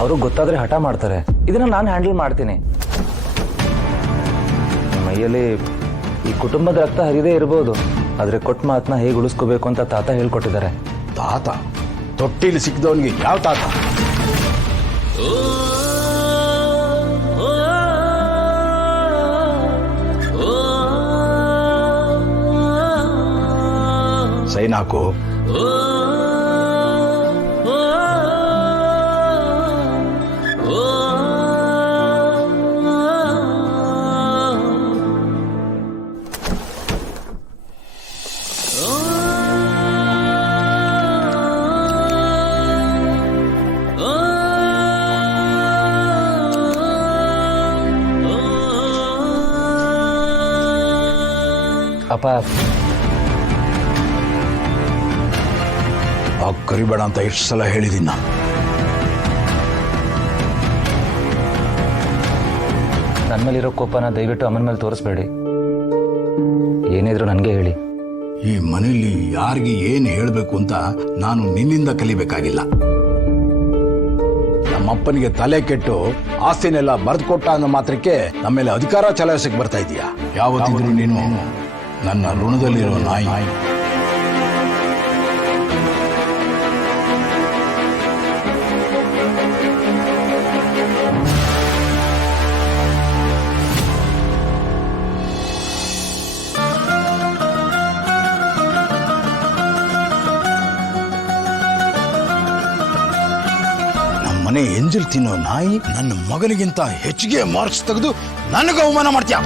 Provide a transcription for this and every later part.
ಅವ್ರಿಗೆ ಗೊತ್ತಾದ್ರೆ ಹಠ ಮಾಡ್ತಾರೆ. ಇದನ್ನ ನಾನು ಹ್ಯಾಂಡಲ್ ಮಾಡ್ತೀನಿ. ಮೈಯಲ್ಲಿ ಈ ಕುಟುಂಬದ ರಕ್ತ ಹರಿದೇ ಇರ್ಬೋದು, ಆದ್ರೆ ಕೊಟ್ಟ ಮಾತನ್ನ ಹೇಗೆ ಉಳಿಸ್ಕೋಬೇಕು ಅಂತ ತಾತ ಹೇಳ್ಕೊಟ್ಟಿದ್ದಾರೆ. ತಾತ? ತೊಟ್ಟಿಲಿ ಸಿಕ್ಕದವನಿಗೆ ಯಾವ ತಾತ? ಸೈನ್ ಹಾಕು. ಅಪ್ಪ, ಕರಿಬೇಡ ಅಂತ ಎಷ್ಟು ಸಲ ಹೇಳಿದ್ದೀನಿ ನಾನು. ನನ್ನ ಮೇಲಿರೋ ಕೋಪನ ದಯವಿಟ್ಟು ಅಮ್ಮನ ಮೇಲೆ ತೋರಿಸ್ಬೇಡಿ. ಏನಿದ್ರು ನನಗೆ ಹೇಳಿ. ಈ ಮನೆಯಲ್ಲಿ ಯಾರಿಗೆ ಏನು ಹೇಳಬೇಕು ಅಂತ ನಾನು ನಿನ್ನಿಂದ ಕಲಿಬೇಕಾಗಿಲ್ಲ. ನಮ್ಮಪ್ಪನಿಗೆ ತಲೆ ಕೆಟ್ಟು ಆಸ್ತಿನೆಲ್ಲ ಬರೆದು ಕೊಟ್ಟ ಅನ್ನೋ ಮಾತ್ರಕ್ಕೆ ನಮ್ಮ ಮೇಲೆ ಅಧಿಕಾರ ಚಲಾಯಿಸಕ್ಕೆ ಬರ್ತಾ ಇದೀಯಾ? ಯಾವತ್ತಿದ್ರು ನೀನು ನನ್ನ ಋಣದಲ್ಲಿರೋ ನಾಯಿ. ಮನೆ ಎಂಜಲ್ ತಿನ್ನೋ ನಾಯಿ ನನ್ನ ಮಗನಿಗಿಂತ ಹೆಚ್ಚಿಗೆ ಮಾರ್ಕ್ಸ್ ತೆಗೆದು ನನಗೆ ಅವಮಾನ ಮಾಡ್ತೀಯ.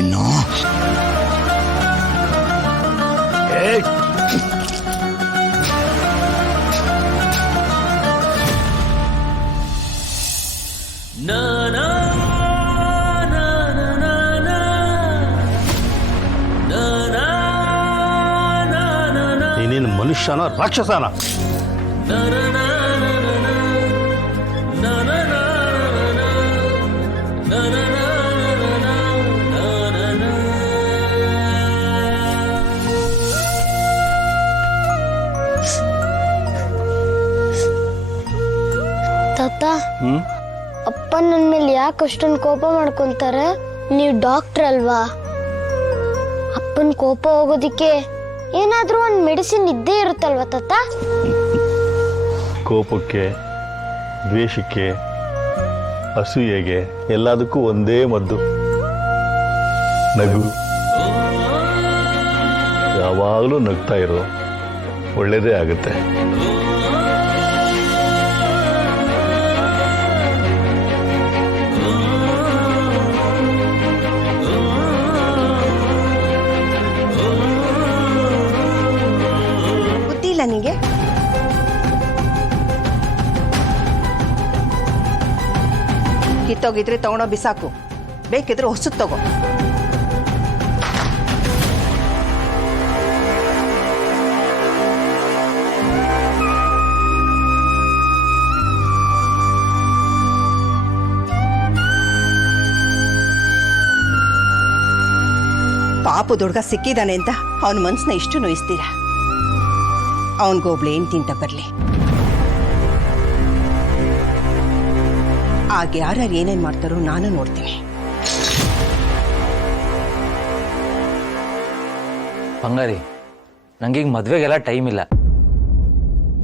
ಇನ್ನು ನೀನೇನು ಮನುಷ್ಯನ ರಾಕ್ಷಸನ? ತಾತ, ಅಪ್ಪ ನನ್ನ ಮೇಲೆ ಯಾಕೆ ಅಷ್ಟೊಂದು ಕೋಪ ಮಾಡ್ಕೊಂತಾರೆ? ನೀವು ಡಾಕ್ಟರ್ ಅಲ್ವಾ? ಅಪ್ಪನ ಕೋಪ ಹೋಗೋದಿಕ್ಕೆ ಏನಾದ್ರೂ ಒಂದು ಮೆಡಿಸಿನ್ ಇದ್ದೇ ಇರುತ್ತಲ್ವಾ ತಾತ? ಕೋಪಕ್ಕೆ, ದ್ವೇಷಕ್ಕೆ, ಅಸೂಯೆಗೆ ಎಲ್ಲದಕ್ಕೂ ಒಂದೇ ಮದ್ದು, ನಗು. ಯಾವಾಗಲೂ ನಗ್ತಾ ಇರೋ, ಒಳ್ಳೆಯದೇ ಆಗುತ್ತೆ. ಗೊತ್ತಿಲ್ಲ ನಿನಗೆ? ಕಿತ್ತೋಗಿದ್ರೆ ತಗೊಂಡೋ ಬಿಸಾಕು, ಬೇಕಿದ್ರೆ ಹೊಸದು ತಗೋ. ಪಾಪದ ಹುಡುಗ ಸಿಕ್ಕಿದಾನೆ ಅಂತ ಅವನ ಮನ್ಸನ್ನ ಇಷ್ಟು ನೋಯಿಸ್ತೀರ. ಅವನಿಗೊಬ್ಳು ಏನ್ ತಿಂತ ಬರ್ಲಿ. ಆಗ ಯಾರ್ಯಾರು ಏನೇನ್ ಮಾಡ್ತಾರೋ ನಾನು ನೋಡ್ತೀನಿ. ಬಂಗಾರಿ, ನಂಗೀಗ ಮದ್ವೆಗೆಲ್ಲ ಟೈಮ್ ಇಲ್ಲ.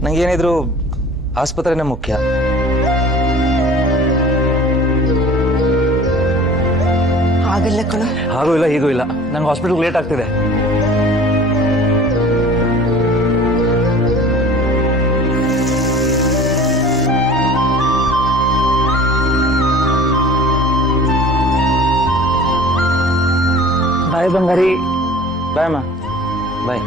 ನಂಗೇನಿದ್ರು ಆಸ್ಪತ್ರೆನೇ ಮುಖ್ಯ. ಆಗಲ್ಲ ಕಣೋ. ಹಾಗೂ ಇಲ್ಲ ಹೀಗೂ ಇಲ್ಲ, ನಂಗೆ ಹಾಸ್ಪಿಟಲ್ಗೆ ಲೇಟ್ ಆಗ್ತಿದೆ. ಬಾಯ್ ಬಂಗಾರಿ. ಬಾಯ್ ಅಮ್ಮ. ಬಾಯ್.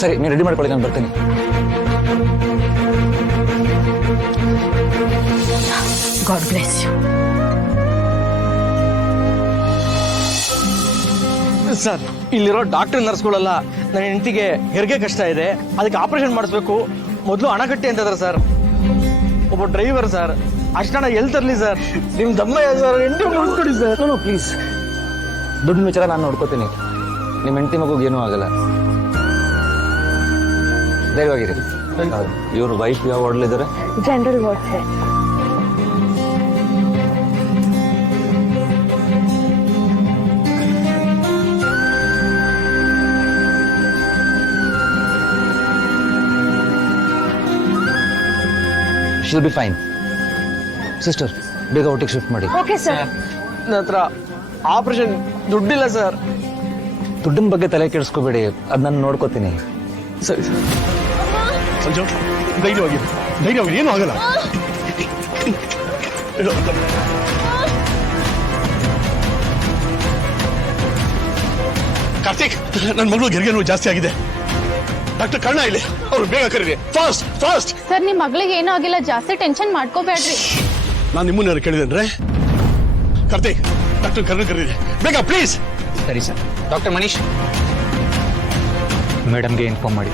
ಸರಿ, ನೀವು ರೆಡಿ ಮಾಡ್ಕೊಳ್ಳಿ, ನಾನು ಬರ್ತೀನಿ. God bless you. ಸರ್, ಇಲ್ಲಿರೋ ಡಾಕ್ಟರ್ ನರ್ಸ್ಗಳೆಲ್ಲ ನನ್ನ ಹೆಂಡತಿಗೆ ಹೆರಿಗೆ ಕಷ್ಟ ಇದೆ, ಅದಕ್ಕೆ ಆಪರೇಷನ್ ಮಾಡಿಸ್ಬೇಕು, ಮೊದಲು ಹಣ ಕಟ್ಟಿ ಅಂತ ಇದಾರೆ ಸರ್. ಒಬ್ಬ ಡ್ರೈವರ್ ಸರ್, ಅಷ್ಟಣ ಎಲ್ಲಿ ತರಲಿ ಸರ್? ನಿಮ್ ದಮ್ಮ ಸರ್, ಹೆಂಡತಿ ನೋಡ್ಕೊಡಿ ಸರ್. ನೋ ಪ್ಲೀಸ್, ದುಡ್ಡಿನ ವಿಚಾರ ನಾನು ನೋಡ್ಕೋತೀನಿ. ನಿಮ್ಮ ಹೆಂಡತಿ ಮಗುಗೆ ಏನೂ ಆಗಲ್ಲ. ಧೈರ್ಯವಾಗಿರಿ. ಇವ್ರ ವೈಫ್ ಯಾವ ವಾರ್ಡ್ಲಿದ್ದಾರೆ? General ward sir. She'll be fine. Sister, ಬೇಗ ಔಟಿಗೆ ಶಿಫ್ಟ್ ಮಾಡಿ. Okay sir. ನನ್ನ ಹತ್ರ ಆಪರೇಷನ್ ದುಡ್ಡಿಲ್ಲ ಸರ್. ದುಡ್ಡಿನ ಬಗ್ಗೆ ತಲೆ ಕೆಡಿಸ್ಕೋಬೇಡಿ, ಅದು ನಾನು ನೋಡ್ಕೋತೀನಿ. ಸರಿ ಸರ್. ಸಂಜು, ಧೈರ್ಯವಾಗಿ ಏನೂ ಆಗಲ್ಲ. ಕಾರ್ತಿಕ್, ನನ್ನ ಮಗಳು ಗೆರಿಗೆ ಜಾಸ್ತಿ ಆಗಿದೆ. ಡಾಕ್ಟರ್ ಕರ್ಣ ಇಲ್ಲಿ, ಅವ್ರು ಬೇಗ ಕರೀರಿ. Fast fast. ಸರ್ ನಿಮ್ಮ ಮಗಳಿಗೆ ಏನೂ ಆಗಿಲ್ಲ, ಜಾಸ್ತಿ ಟೆನ್ಷನ್ ಮಾಡ್ಕೋಬೇಡ್ರಿ. ನಾನು ನಿಮ್ಮನ್ನ ಕೇಳಿದೇನ್ರೆ? ಕಾರ್ತಿಕ್, ಡಾಕ್ಟರ್ ಕರ್ಣ ಕರೀರಿ ಬೇಗ ಪ್ಲೀಸ್. ಸರಿ ಸರ್. ಡಾಕ್ಟರ್ ಮನೀಶ್, ಮೇಡಮ್ಗೆ ಇನ್ಫಾರ್ಮ್ ಮಾಡಿ.